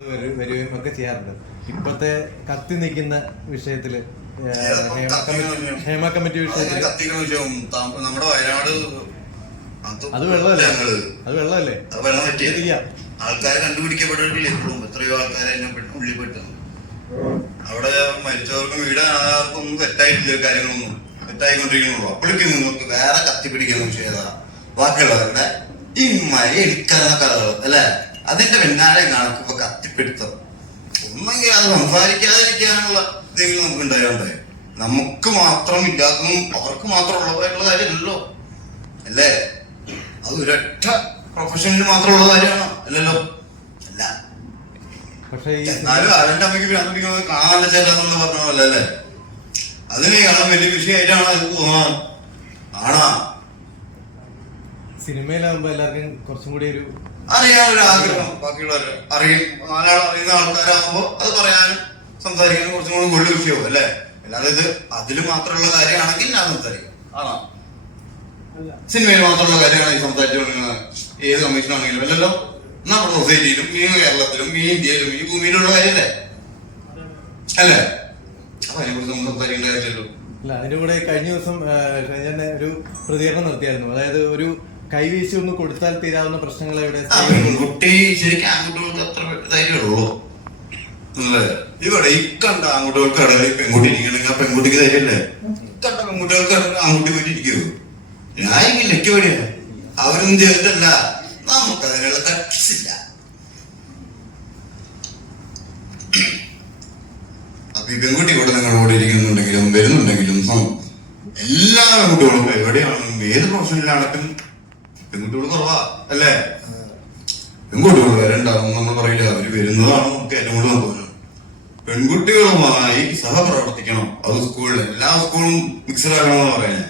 വരു- വരികയും ഒക്കെ ചെയ്യാറുണ്ട്. ഇപ്പോഴത്തെ കത്തി നിൽക്കുന്ന വിഷയത്തിൽ ഹേമ കമ്മിറ്റി വിഷയത്തിൽ നമ്മുടെ വയനാട് അത് വെള്ളമല്ലേ? അത് വെള്ളമല്ലേ? വെള്ളം പറ്റിയത് ആൾക്കാരെ കണ്ടുപിടിക്കപ്പെട്ടിട്ടില്ല ഇപ്പോഴും. എത്രയോ ആൾക്കാരെ ഉള്ളിൽ പെട്ടു അവിടെ മരിച്ചവർക്കും വീടാർക്കും ഒന്നും തെറ്റായിട്ടില്ല കാര്യങ്ങളൊന്നും. തെറ്റായിക്കൊണ്ടിരിക്കുന്നുള്ളൂ അപ്പോഴേക്കും നിങ്ങൾക്ക് വേറെ കത്തിപ്പിടിക്കുന്ന വിഷയം ബാക്കിയുള്ളവരുടെ ഈ മഴ എടുക്കാവുന്ന കഥകൾ അല്ലെ? അതിന്റെ പിന്നാലെ ഇപ്പൊ കത്തിപ്പിടുത്തം. ഒന്നെങ്കിൽ അത് സംസാരിക്കാതിരിക്കാനുള്ള എന്തെങ്കിലും നമുക്ക് ഉണ്ടായോണ്ടേ നമുക്ക് മാത്രം ഇല്ലാത്തതും അവർക്ക് മാത്രം ഉള്ളതായിട്ടുള്ള കാര്യമല്ലല്ലോ. അല്ലേ? അത് ഒരൊറ്റ പ്രൊഫഷനിൽ മാത്രമുള്ള കാര്യമാണോ? അല്ലല്ലോ. അല്ല. എന്നാലും അവന്റെ അമ്മയ്ക്ക് ഭ്രാന്തിക്കുന്നത് കാണാൻ ചെല്ലാന്ന് പറഞ്ഞ പോലെ അല്ലേ? അതിനെ കാണാൻ വലിയ വിഷയമായിട്ടാണ് അത് തോന്നുന്നത്. ആണാ? സിനിമയിലാകുമ്പോ എല്ലാവർക്കും കുറച്ചും കൂടി ഒരു അറിയാൻ ഒരു ആഗ്രഹം ബാക്കിയുള്ളവർ അറിയും. മലയാളം അറിയുന്ന ആൾക്കാരാകുമ്പോ അത് പറയാനും സംസാരിക്കാനും കുറച്ചും കൂടി വലിയ വിഷയവും അല്ലേ? അല്ലാതെ ഇത് അതിൽ മാത്രമുള്ള കാര്യമാണെങ്കിൽ ഞാൻ സംസാരിക്കും. ആണോ? സിനിമയിൽ മാത്രമുള്ള കാര്യമാണ് ഈ സംസാരിച്ചുകൊണ്ടിരുന്നത് ഏത് കമ്മീഷൻ ആണെങ്കിലും അല്ലല്ലോ? നമ്മുടെ സൊസൈറ്റിയിലും ഈ കേരളത്തിലും ഈ ഇന്ത്യയിലും ഈ ഭൂമിയിലുള്ള കാര്യമല്ലേ? അല്ലേ? അപ്പൊ അതിനെക്കുറിച്ച് നമ്മൾ സംസാരിക്കേണ്ട കാര്യമല്ലോ അല്ല അതിന്റെ കൂടെ കഴിഞ്ഞ ദിവസം ഒരു പ്രതികരണം നടത്തിയായിരുന്നു അതായത് ഒരു കൈവീശി ഒന്ന് കൊടുത്താൽ തീരാവുന്ന പ്രശ്നങ്ങൾ ഇവിടെ കുട്ടി ശരിക്കും ആൺകുട്ടികൾക്ക് അത്ര ധൈര്യമുള്ളൂ ഇവിടെ ഈ കണ്ട ആൺകുട്ടികൾക്ക് ഇടയിൽ പെൺകുട്ടി ഇരിക്കണമെങ്കിൽ ആ പെൺകുട്ടിക്ക് ധൈര്യമല്ലേ? കണ്ട പെൺകുട്ടികൾക്ക് ആൺകുട്ടി പോയിട്ട് ഞാൻ ലക്ക് പേടിയാ അവരൊന്നും ചെയ്തിട്ടല്ല. നമുക്ക് അതിനുള്ള ഇല്ല. അപ്പൊ ഈ പെൺകുട്ടി ഇവിടെ നിങ്ങളോട് ഇരിക്കുന്നുണ്ടെങ്കിലും വരുന്നുണ്ടെങ്കിലും എല്ലാ പെൺകുട്ടികളും എവിടെയാണെങ്കിലും ഏത് പ്രൊഫഷനിലാണെങ്കിലും പെൺകുട്ടികൾ കുറവാ അല്ലേ? പെൺകുട്ടികൾ വരണ്ടാവും നമ്മൾ പറയില്ല. അവർ വരുന്നതാണ് നമുക്ക് ഏറ്റവും കൂടുതൽ തോന്നുന്നത് പെൺകുട്ടികളുമായി സഹപ്രവർത്തിക്കണം. അത് സ്കൂളിൽ എല്ലാ സ്കൂളും മിക്സഡ് ആകണമെന്ന് പറയുന്നത്.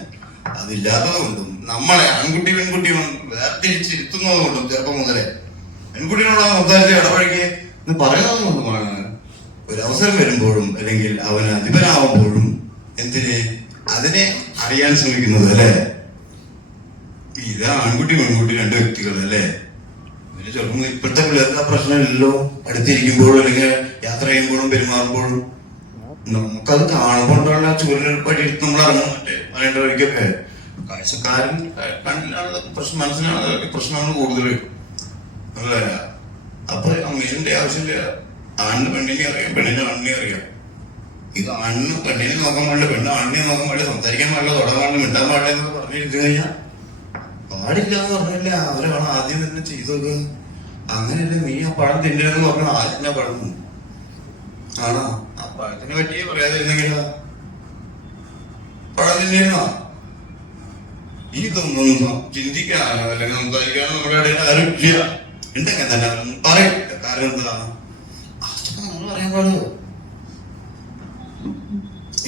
അതില്ലാത്തത് കൊണ്ടും നമ്മളെ ആൺകുട്ടി പെൺകുട്ടി വേർതിരിച്ചിരുത്തുന്നത് കൊണ്ടും ചെറുപ്പം മുതലേ പെൺകുട്ടികളോടാണ് സംസാരിച്ച് ഇടപഴകി എന്ന് പറയുന്നത് കൊണ്ടുമാണ് ഒരവസരം വരുമ്പോഴും അല്ലെങ്കിൽ അവന് അധിപനാവുമ്പോഴും എന്തിനെ? അതിനെ അറിയാൻ ശ്രമിക്കുന്നത് അല്ലേ? ഇത് ആൺകുട്ടി പെൺകുട്ടി രണ്ട് വ്യക്തികൾ അല്ലേ? ഇവർ ചെറുപ്പം ഇപ്പോഴത്തെ പിള്ളേർക്ക് ആ പ്രശ്നമില്ലല്ലോ. അടുത്തിരിക്കുമ്പോഴും അല്ലെങ്കിൽ യാത്ര ചെയ്യുമ്പോഴും പെരുമാറുമ്പോഴും നമുക്കത് കാണുമ്പോണ്ടാണ് ചുവരെടുപ്പായിട്ട് ഇരുത്ത് നമ്മൾ ഇറങ്ങും. മറ്റേ പറയേണ്ട വഴിക്കൊക്കെ. കാഴ്ചക്കാരൻ കണ്ണിലാണ് പ്രശ്നം മനസ്സിലാണ് പ്രശ്നമാണ് കൂടുതൽ. അല്ലേ? അപ്പൊ അമ്മേന്റെ ആവശ്യമില്ല? ആണിന് പെണ്ണിനെ അറിയാം പെണ്ണിന് ആണിനെ അറിയാം. ഇത് ആണിന് പെണ്ണിനെ നോക്കാൻ പാടില്ല പെണ്ണ് ആണിനെ നോക്കാൻ പാടില്ല സംസാരിക്കാൻ പാടില്ല തൊടാൻ മിണ്ടാൻ പാടില്ല എന്നൊക്കെ പറഞ്ഞിരുന്നു കഴിഞ്ഞാൽ പാടില്ല എന്ന് പറഞ്ഞില്ല. അവരാണ് ആദ്യം തന്നെ ചെയ്തത് അങ്ങനെയല്ല നീ ആ പഴം തിന്നരുതെന്ന് പറഞ്ഞ ആദ്യം ഞാൻ പഴം. ആണോ? ആ പഴത്തിനെ പറ്റി പറയാതിരുന്നെങ്കിലോ? പഴം ഈ ഇതൊന്നും ചിന്തിക്കാനോ അല്ലെങ്കിൽ സംസാരിക്കാനോ നമ്മുടെ ഇടയിൽ ആരും ഇല്ല ഉണ്ടെങ്കിൽ തന്നെ. അവരൊന്നും കാരണം എന്താണ് അതൊക്കെ നമ്മൾ പറയാൻ പാടുമോ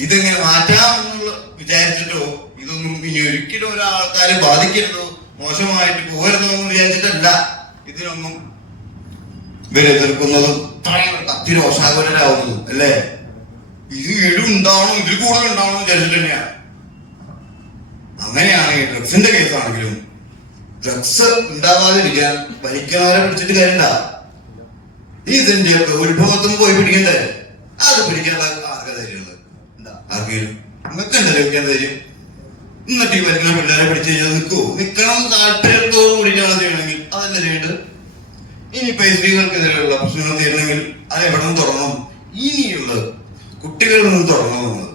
ഇതെങ്ങനെ മാറ്റാമെന്നുള്ള വിചാരിച്ചിട്ടോ? ഇതൊന്നും ഇനി ഒരിക്കലും ഒരാൾക്കാരെ ബാധിക്കരുതോ? മോശമായിട്ട് പോകരുതെന്ന് വിചാരിച്ചിട്ടല്ല. ഇതിനൊന്നും ഇവരെ എതിർക്കുന്നതും ഇത്രയും കത്തിരോഷാകുലരാവുന്നതും അല്ലേ? ഇത് ഇടുണ്ടാവണം ഇതിൽ കൂടുതൽ ഉണ്ടാവണം വിചാരിച്ചിട്ട് തന്നെയാണ്. അങ്ങനെയാണെങ്കിൽ ഡ്രഗ്സിന്റെ കേസാണെങ്കിലും ഡ്രഗ്സ് ഉണ്ടാവാതിരിക്കാൻ ഭരിക്കുന്നവരെ പിടിച്ചിട്ട് കാര്യണ്ട ഇതിന്റെ ഒക്കെ ഉത്ഭവത്തും പോയി പിടിക്കണ്ടേ? അത് പിടിക്കാനുള്ള ആർക്കാ ധൈര്യമുള്ളത്? എന്താ? ആർക്കെങ്കിലും? നിങ്ങൾക്ക് എന്താ ലഭിക്കാൻ ധൈര്യം? എന്നിട്ട് ഈ വരുന്ന പിള്ളേരെ പിടിച്ച് കഴിഞ്ഞാൽ നിൽക്കൂ നിൽക്കണം താല്പര്യത്തോ കൂടിയിട്ടാണ് ചെയ്യണമെങ്കിൽ അതല്ല ചെയ്യേണ്ടത്? ഇനി പരിസ്ഥിതികൾക്കെതിരെയുള്ള പ്രശ്നങ്ങൾ തീരണമെങ്കിൽ അത് എവിടെ നിന്ന് തുടങ്ങണം ഇനിയുള്ളത് കുട്ടികളിൽ നിന്ന് തുടങ്ങണമെന്നത്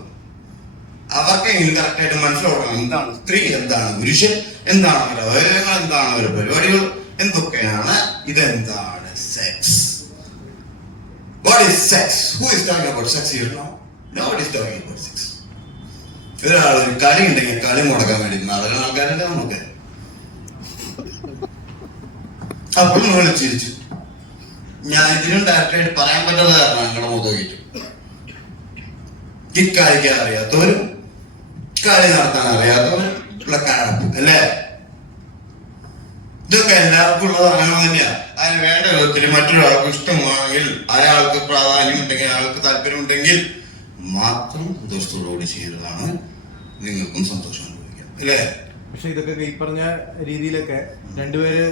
അവർക്കെങ്കിലും കറക്റ്റായിട്ട് മനസ്സിലാവണം എന്താണ് സ്ത്രീ എന്താണ് പുരുഷൻ എന്താണ് അവരുടെ അവയവങ്ങൾ എന്താണ് അവരുടെ പരിപാടികൾ എന്തൊക്കെയാണ് ഇതെന്താണ് sex? What is sex who is talking about sex you know not is talking about sex ഒരാൾ ഒരു കളി ഉണ്ടെങ്കിൽ കളി മുടക്കാൻ വേണ്ടി നടക്കുന്ന ആൾക്കാരുണ്ട് നമുക്ക്. അപ്പോൾ നിങ്ങൾ ചിരിച്ചു. ഞാൻ ഇതിനും ഡയറക്റ്റായിട്ട് പറയാൻ പറ്റാത്ത കാരണം നിങ്ങളുടെ മുഖത്ത് നോക്കിയിട്ട് ഇക്കാലിക്കാൻ അറിയാത്തവരും കളി നടത്താൻ അറിയാത്തവരും ഉള്ള കഴപ്പ് അല്ലേ? ഇതൊക്കെ എല്ലാവർക്കും ഉള്ള സാധനങ്ങൾ തന്നെയാ. അതിന് വേണ്ട വിധത്തിൽ മറ്റൊരാൾക്ക് ഇഷ്ടമാണെങ്കിൽ അയാൾക്ക് പ്രാധാന്യം ഉണ്ടെങ്കിൽ അയാൾക്ക് താല്പര്യം ഉണ്ടെങ്കിൽ മാത്രം സന്തോഷത്തോടുകൂടി ചെയ്യുന്നതാണ് നിങ്ങൾക്കും സന്തോഷം അനുഭവിക്കാം. അല്ലേ? പക്ഷെ ഇതൊക്കെ ഈ പറഞ്ഞ രീതിയിലൊക്കെ രണ്ടുപേര്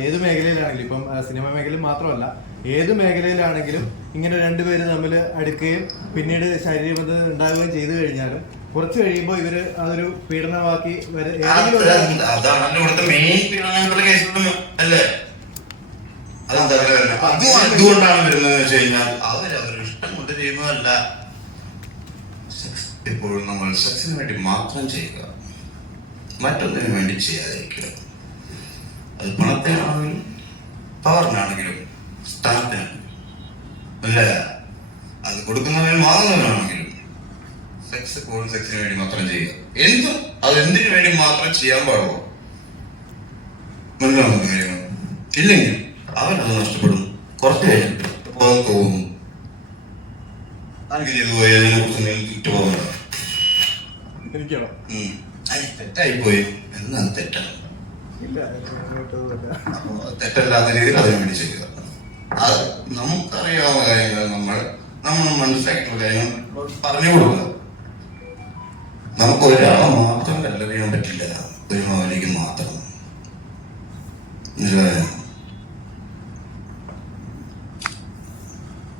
ഏത് മേഖലയിലാണെങ്കിലും ഇപ്പം സിനിമ മേഖലയിൽ മാത്രമല്ല ഏത് മേഖലയിലാണെങ്കിലും ഇങ്ങനെ രണ്ടുപേര് തമ്മിൽ അടുക്കുകയും പിന്നീട് ശാരീരിക ബന്ധം ഉണ്ടാവുകയും ചെയ്തു കഴിഞ്ഞാലും കുറച്ച് കഴിയുമ്പോൾ ഇവർ അതൊരു പീഡനമാക്കി അതുകൊണ്ടാണ് വരുന്നത്? വെച്ച് കഴിഞ്ഞാൽ അവർ ഇഷ്ടം കൊണ്ട് ചെയ്യുന്നതല്ല. എപ്പോഴും നമ്മൾ സെക്സിന് വേണ്ടി മാത്രം ചെയ്യുക. മറ്റൊന്നിനു വേണ്ടി ചെയ്യാതിരിക്കുക. അത് പണത്തിനാണെങ്കിലും പവറിനാണെങ്കിലും സ്ഥാനത്തിനാണെങ്കിലും. അല്ല അത് കൊടുക്കുന്നവനും വാങ്ങുന്നവനാണെങ്കിലും സെക്സ് എപ്പോഴും സെക്സിന് വേണ്ടി മാത്രം ചെയ്യുക. എന്ത് അത് എന്തിനു വേണ്ടി മാത്രം ചെയ്യാൻ പാടുള്ളൂ? മനസ്സിലാവുന്ന കാര്യങ്ങൾ. ഇല്ലെങ്കിൽ അവനത് നഷ്ടപ്പെടും. കുറച്ച് കഴിഞ്ഞിട്ട് പോകാൻ തോന്നും എനിക്ക് ചെയ്തു പോയി അതിനെ കുറിച്ച് നിങ്ങൾ ചുറ്റുപോകുന്നത് എനിക്കാണോ അത് തെറ്റായി പോയി എന്നാണ് തെറ്റാണ് ഇല്ല അങ്ങോട്ട് പോകല്ല. അപ്പൊ അത് തെറ്റല്ലാത്ത രീതിയിൽ അതിനു വേണ്ടി ചെയ്യുക അത് നമുക്കറിയാവുന്ന കാര്യങ്ങൾ നമ്മൾ നമ്മൾ മനസ്സിലാക്കിയിട്ടുള്ള കാര്യങ്ങൾ പറഞ്ഞു കൊടുക്കുക. നമുക്ക് ഒരാളെ മാത്രം കല്ലെറിയാൻ പറ്റില്ല. ഒരു മൗലിക്ക് മാത്രം?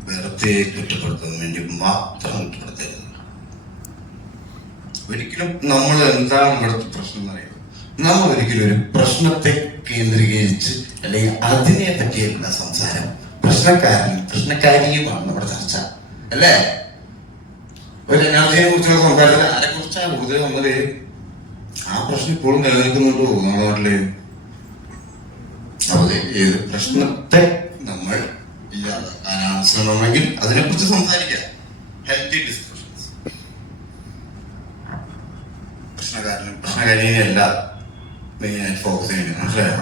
വെറുതെ കുറ്റപ്പെടുത്താൻ വേണ്ടി മാത്രം കുറ്റപ്പെടുത്തരുത്. ഒരിക്കലും നമ്മൾ എന്താണ് ഇവിടുത്തെ പ്രശ്നം എന്നറിയോ നമ്മൾ ഒരിക്കലും ഒരു പ്രശ്നത്തെ കേന്ദ്രീകരിച്ച് അല്ലെങ്കിൽ അതിനെ പറ്റിയുള്ള സംസാരം പ്രശ്നക്കാരനും പ്രശ്നക്കാരിയുമാണ് നമ്മുടെ ചർച്ച. അല്ലേ? ഒരു എനർജിയെ കുറിച്ചുള്ള സംസാരത്തിൽ ആരെ കുറിച്ചാണ് കൂടുതൽ നമ്മൾ ആ പ്രശ്നം ഇപ്പോഴും നിലനിൽക്കുന്നുണ്ടോ നമ്മുടെ നാട്ടിൽ? അതെ ഏത് പ്രശ്നത്തെ നമ്മൾ ഇല്ലാതാക്കാനാണ് ശ്രമമെങ്കിൽ അതിനെക്കുറിച്ച് സംസാരിക്കാം. ഹെൽത്തി ഡിസ്കഷൻസ് പ്രശ്നകാരിനെയല്ല മെയിനായിട്ട് ഫോക്കസ് ചെയ്യുന്നത്. മനസ്സിലായോ?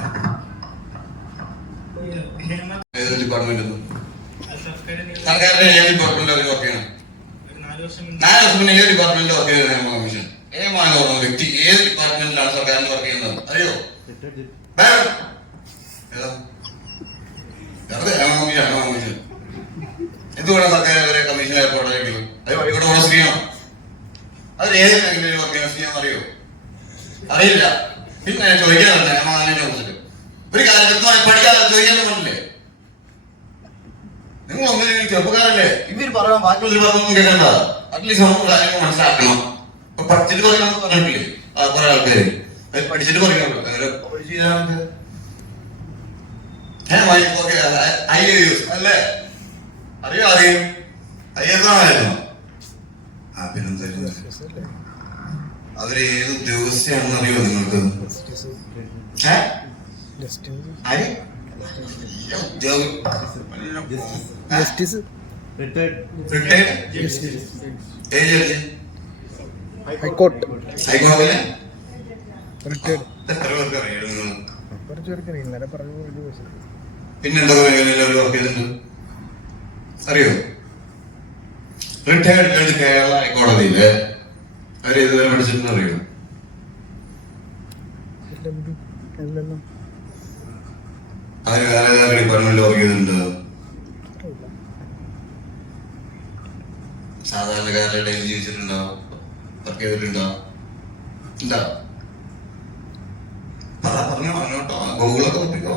ഏത് ഡിപ്പാർട്ട്മെന്റ് സർക്കാരിന്റെ ഏത് ഡിപ്പാർട്ട്മെന്റ് അവർ വർക്ക് ചെയ്യണം. നാല് വർഷം മുന്നേ ഏത് ഡിപ്പാർട്ട്മെന്റിൽ വർക്ക് ചെയ്തത് കമ്മീഷൻ എന്ന് വ്യക്തി ഏത് ഡിപ്പാർട്ട്മെന്റിലാണ് സർക്കാരിൽ വർക്ക് ചെയ്യുന്നത്? അറിയോ? കമ്മീഷൻ എന്തുകൊണ്ടാണ് സർക്കാർ അവരെ കമ്മീഷൻ ഏർപ്പാടാക്കിയത്? അത് ഇവിടെ സ്ത്രീയാണ് അവർ ഏത് മേഖലയിൽ വർക്ക് ചെയ്യുന്ന അറിയില്ല. പിന്നെ ചോദിക്കാറുണ്ട് ഞാൻ കമ്മീഷനെ കുറിച്ചിട്ട് ഒരു വ്യക്തമായി പഠിക്കാതെ ചോദിക്കാൻ പറഞ്ഞില്ലേ? നിങ്ങൾ ഒന്നിനും ചെറുപ്പക്കാരല്ലേ? ഇവർ പറയാൻ ബാക്കിയുള്ള പറഞ്ഞൊന്നും കേൾക്കണ്ട. അറ്റ്ലീസ്റ്റ് നമുക്ക് കാര്യങ്ങൾ മനസ്സിലാക്കണം. ഇപ്പൊ പഠിച്ചിട്ട് പറയാമെന്ന് പറഞ്ഞിട്ടില്ലേ? ആ കുറെ ആൾക്കാര്. പഠിച്ചിട്ട് ഓക്കെ ഐ യൂസ് അല്ലേ? അറിയോ അറിയും? ഐ എസ് ആണായിരുന്നു ആ പിന്നെന്തായിരുന്നു അവർ ഏത് ഉദ്യോഗസ്ഥയാണെന്ന് അറിയോ നിങ്ങൾക്ക്? ജസ്റ്റിസ് ഹൈക്കോർട്ട് ഹൈക്കോടതിയിലെ അറിയാം മേഖലയിൽ വർക്ക് ചെയ്തിട്ടുണ്ട്? റിട്ടയർഡ് ജഡ്ജ് കേരള ഹൈക്കോടതിയിൽ അവർ ഇതുവരെ പഠിച്ചിട്ടുണ്ടെന്ന് അറിയോ? വർക്ക് ചെയ്തിട്ടുണ്ട്? സാധാരണക്കാരുടെ ഇടയിൽ ജീവിച്ചിട്ടുണ്ടോ? വർക്ക് ചെയ്തിട്ടുണ്ടോ? ഉണ്ടോ? പറ പറഞ്ഞു പറഞ്ഞോട്ടോ. ഗൂഗിളൊക്കെ തപ്പിക്കോ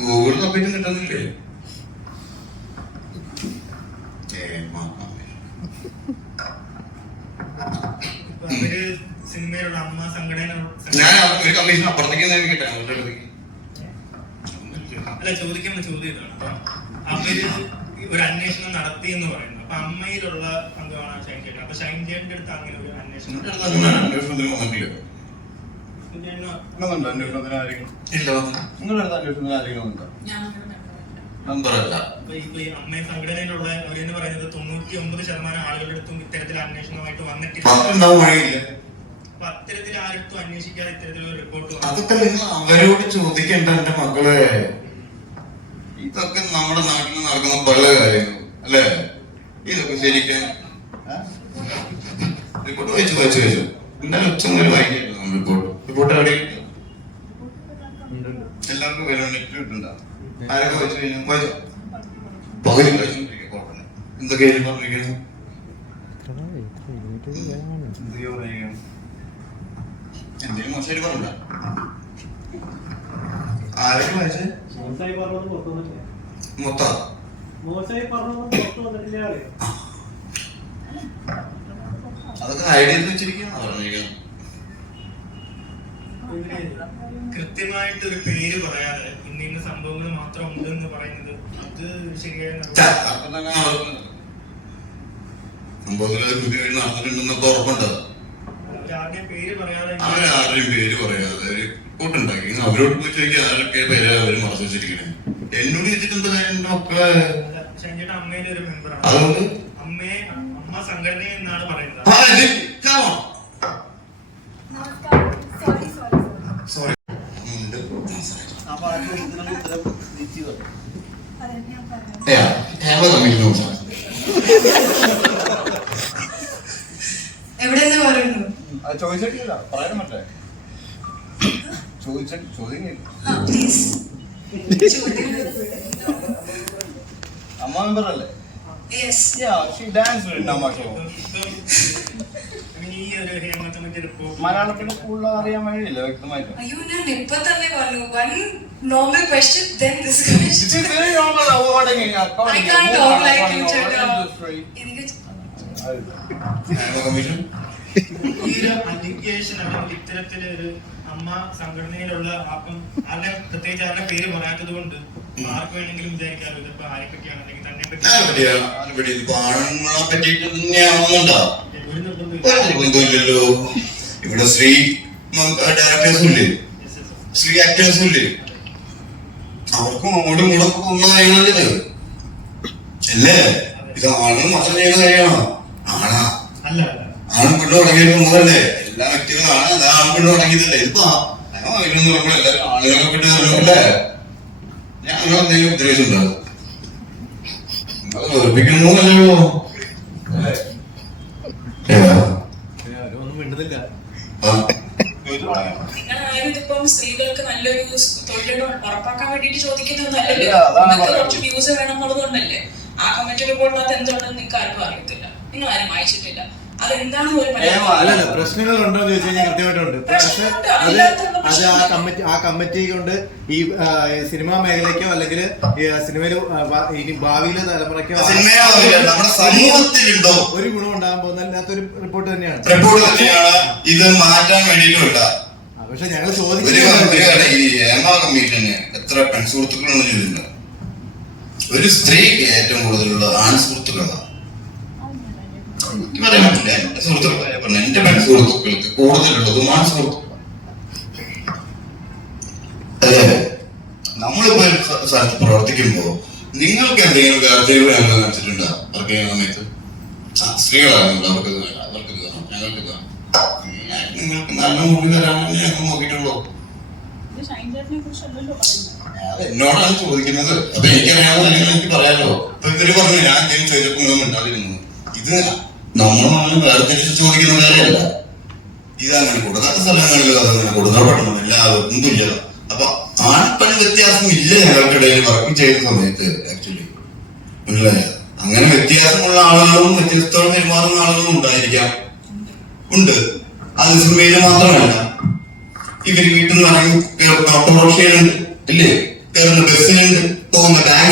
ഗൂഗിൾ തപ്പിട്ട് കിട്ടുന്നില്ലേ ഏമാ. അവർ സിനിമയിലുള്ള അമ്മ സംഘടന ഞാൻ ഒരു കമ്മീഷൻ അപ്പുറത്തേക്ക് തന്നെ കിട്ടാം അവരുടെ അടുത്തേക്ക്. അല്ല ചോദിക്കുന്ന ചോദ്യം ഇതാണ്. അപ്പൊ അവർ ഒരു അന്വേഷണം നടത്തി എന്ന് പറയുന്നു. അപ്പൊ അമ്മയിലുള്ള അംഗമാണ് ഷൈൻ ചേട്ടൻ. അപ്പൊ ഷൈൻ ചേട്ടന്റെ അടുത്ത് അങ്ങനെ ഒരു അന്വേഷണം അന്വേഷണത്തിന് വന്നിട്ടില്ല. അന്വേഷണത്തിന് ആരെങ്കിലും? ഇല്ല നിങ്ങളുടെ അടുത്ത് അന്വേഷണത്തിന് ആരെങ്കിലും ഉണ്ടോ? നമ്പറല്ല. അപ്പൊ ഇപ്പൊ ഈ അമ്മ സംഘടനയിലുള്ള അവരെന്ന് പറയുന്നത് തൊണ്ണൂറ്റി ഒമ്പത് ശതമാനം ആളുകളുടെ അടുത്തും ഇത്തരത്തിൽ അന്വേഷണമായിട്ട് വന്നിട്ടില്ല. അപ്പൊ അത്തരത്തിൽ ആരടുത്തും അന്വേഷിക്കാതെ ഇത്തരത്തിലൊരു റിപ്പോർട്ട് അതൊക്കെ നിങ്ങൾ അവരോട് ചോദിക്കേണ്ട എന്റെ മക്കളെ ഇതൊക്കെ നമ്മുടെ നാട്ടിൽ നടക്കുന്ന പല കാര്യങ്ങളും അല്ലേ? ഇതൊക്കെ ശരിക്കും റിപ്പോർട്ട് വായിച്ചു വായിച്ചു വായിച്ചു എന്തായാലും ഉച്ച മുതൽ വായിക്കില്ല നമ്മൾ റിപ്പോർട്ട് റിപ്പോർട്ട് എവിടെ? എല്ലാവർക്കും വരും നെറ്റ് കിട്ടുന്നുണ്ടോ? ആരൊക്കെ വായിച്ചു കഴിഞ്ഞു? വായിച്ചോ പകുതി കുഴപ്പമില്ല എന്തൊക്കെയായിരുന്നു പറഞ്ഞില്ല ആരൊക്കെ വായിച്ചേ മൊത്തം. അതൊക്കെ ഹൈഡ് ചെയ്ത് വെച്ചിരിക്കുകയാണ് പറഞ്ഞിരിക്കുന്നത് കൃത്യമായിട്ട് ഒരു പേര് പറയാതെ ഇന്ന ഇന്ന സംഭവങ്ങൾ മാത്രം ഉണ്ട് എന്ന് പറയുന്നത് അത് ശരിയായ സംഭവത്തിൽ അത് കൃത്യമായി നടന്നിട്ടുണ്ടെന്നൊക്കെ ഉറപ്പുണ്ട്. ആരുടെയും പേര് പറയാതെ ഒരു കൂട്ടുണ്ടാക്കി അവരോട് പോയി ചോദിക്കുക ആരൊക്കെ പേര് അവർ മറച്ചു വെച്ചിരിക്കണേ. എന്നോട് ചോദിച്ചിട്ട് എന്താ കാര്യം? ഒക്കെ ഷൈൻചേട്ടൻ അമ്മയുടെ ഒരു മെമ്പറാണ് അതുകൊണ്ട് അമ്മയെ അമ്മ സംഘടന എന്നാണ് പറയുന്നത് ആ, ഇത് come on. Sorry sorry Sorry. ഉണ്ട്. അതെ ഞാൻ പറഞ്ഞു Yeah, have a commission also. എവിടെ നിന്ന് പറയുന്നു അത് ചോദിച്ചിട്ടില്ല പറയാൻ പറ്റേ. ചോദിച്ച ചോദ്യം അമ്മ മെമ്പർ അല്ലേ മലയാളത്തിന്റെ സ്കൂളിൽ അറിയാൻ വഴിയില്ല വ്യക്തമായിട്ട്. എനിക്ക്. ഈ ഒരു അലിഗേഷൻ അല്ലെങ്കിൽ ഇത്തരത്തിൽ ഒരു അമ്മ സംഘടനയിലുള്ള അപ്പം ആരുടെ പ്രത്യേകിച്ച് ആരുടെ പേര് പറയാത്തത് കൊണ്ട് ആർക്ക് വേണമെങ്കിലും വിചാരിക്കാമല്ലോ ഇപ്പൊ ആരെ പറ്റിയാണ് അല്ലെങ്കിൽ തന്നെ പറ്റി? ഇവിടെ സ്ത്രീ ഡയറക്ടേഴ്സും ഇല്ലേ? സ്ത്രീ ആക്ടേഴ്സും ഇല്ലേ? അവർക്കും അങ്ങോട്ടും ഇങ്ങോട്ടും പോകുന്ന കാര്യങ്ങളിത് അല്ലേ? ഇത് ആണുങ്ങൾ മാത്രം ചെയ്യുന്ന കാര്യമാണോ? ആണാ? അല്ല. അല്ല ആണും പെണ്ണും അടങ്ങിയിട്ടുള്ളതല്ലേ എല്ലാ വ്യക്തികളാണ് അത് ആണും തുടങ്ങിയതല്ലേ അടങ്ങിയതല്ലേ ഇതിപ്പോ ആ ഇതിലൊന്നും പറയുമ്പോൾ എല്ലാവരും ആളുകളെ ഞാൻ അങ്ങനെ എന്തെങ്കിലും ഉദ്ദേശിച്ചിട്ടുണ്ടാവും അത് സ്ത്രീകൾക്ക് നല്ലൊരു തൊഴിൽ ഉറപ്പാക്കാൻ വേണ്ടിട്ട് ചോദിക്കുന്നതല്ലേ നിങ്ങൾക്ക് കുറച്ച് വ്യൂസ് വേണം എന്നുള്ളതുകൊണ്ടല്ലേ? ആ കമ്മിറ്റി റിപ്പോർട്ടിനകത്ത് എന്തുകൊണ്ടെന്ന് നിങ്ങൾക്ക് ആർക്കും അറിയത്തില്ല. നിങ്ങൾ ആരും വായിച്ചിട്ടില്ല. അതെന്താണെന്ന് ഒരു ഏമാ, അല്ല പ്രശ്നങ്ങൾ ഉണ്ടോ എന്ന് ചോദിച്ചു കഴിഞ്ഞാൽ കൃത്യമായിട്ടുണ്ട്. പക്ഷെ അത് അത് ആ കമ്മിറ്റി ആ കമ്മിറ്റി കൊണ്ട് ഈ സിനിമാ മേഖലയ്ക്കോ അല്ലെങ്കിൽ സിനിമയിൽ ഇനി ഭാവിയിലെ തലമുറയ്ക്കോ ഒരു ഗുണം ഉണ്ടാകാൻ പോകുന്നതിനകത്ത് ഒരു റിപ്പോർട്ട് തന്നെയാണ്. റിപ്പോർട്ട് തന്നെയാണ്. ഇത് മാറ്റാൻ വേണ്ടിയിട്ടുമില്ല. പക്ഷെ ഞങ്ങൾ ചോദിക്കുന്നത് എത്ര പെൺസുഹൃത്തുക്കളാണെന്ന് ചോദിച്ചിട്ടുണ്ട് ഒരു സ്ത്രീക്ക് ഏറ്റവും കൂടുതലുള്ള ആൺ സുഹൃത്തുക്കളാണ് എനിക്ക് പറയാൻ പറ്റില്ല എന്റെ സുഹൃത്തുക്കളെ പറഞ്ഞു എന്റെ പെൺസുഹൃത്തുക്കൾക്ക് കൂടുതലുള്ളതും ആൺ സുഹൃത്തുക്കളാണ് അതെ നമ്മളിപ്പോ ഒരു സ്ഥ- സ്ഥലത്ത് പ്രവർത്തിക്കുമ്പോ നിങ്ങൾക്ക് എന്തെങ്കിലും വേർതിരിവ് ഞങ്ങൾ കാണിച്ചിട്ടുണ്ടോ വർക്ക് ചെയ്യുന്ന സമയത്ത്? ആ, സ്ത്രീകളാണ് നിങ്ങൾ അവർക്ക് അവർക്ക് ഞങ്ങൾക്ക് നിങ്ങൾക്ക് നല്ല മുറി തരാമെന്ന് ഞങ്ങൾ നോക്കിയിട്ടുള്ളൂ. എന്നോടാണ് ചോദിക്കുന്നത്. അപ്പൊ എനിക്കറിയാവുന്ന എനിക്ക് പറയാലോ. അപ്പൊ ഇവർ പറഞ്ഞു ഞാൻ എന്തെങ്കിലും ചോദിച്ചപ്പോ നിങ്ങൾ മിണ്ടാതിരുന്നു. ഇത് നമ്മളൊന്നും വേർതിരിച്ച് ചോദിക്കുന്ന കാര്യമല്ല. ഇതങ്ങനെ കൊടുക്കാത്ത സ്ഥലങ്ങളിൽ അതങ്ങനെ കൊടുക്കപ്പെടണം എല്ലാവർക്കും തുല്യത അപ്പൊ ആൺപെൺ വ്യത്യാസം ഇല്ല ഞങ്ങൾക്കിടയിൽ വർക്ക് ചെയ്യുന്ന സമയത്ത് ആക്ച്വലി മനസ്സിലായ? അങ്ങനെ വ്യത്യാസമുള്ള ആളുകളും വ്യത്യസ്തമായി പെരുമാറുന്ന ആളുകളും ഉണ്ടായിരിക്കാം. ഉണ്ട്. അത് സിനിമയിൽ മാത്രമല്ല. ഇവർ വീട്ടിൽ നിന്ന് ഇറങ്ങി ഓട്ടോറിക്ഷയിലുണ്ട് ഇല്ലേ? കയറുന്ന ബസ്സിലുണ്ട് പോകുന്ന ടാങ്ക്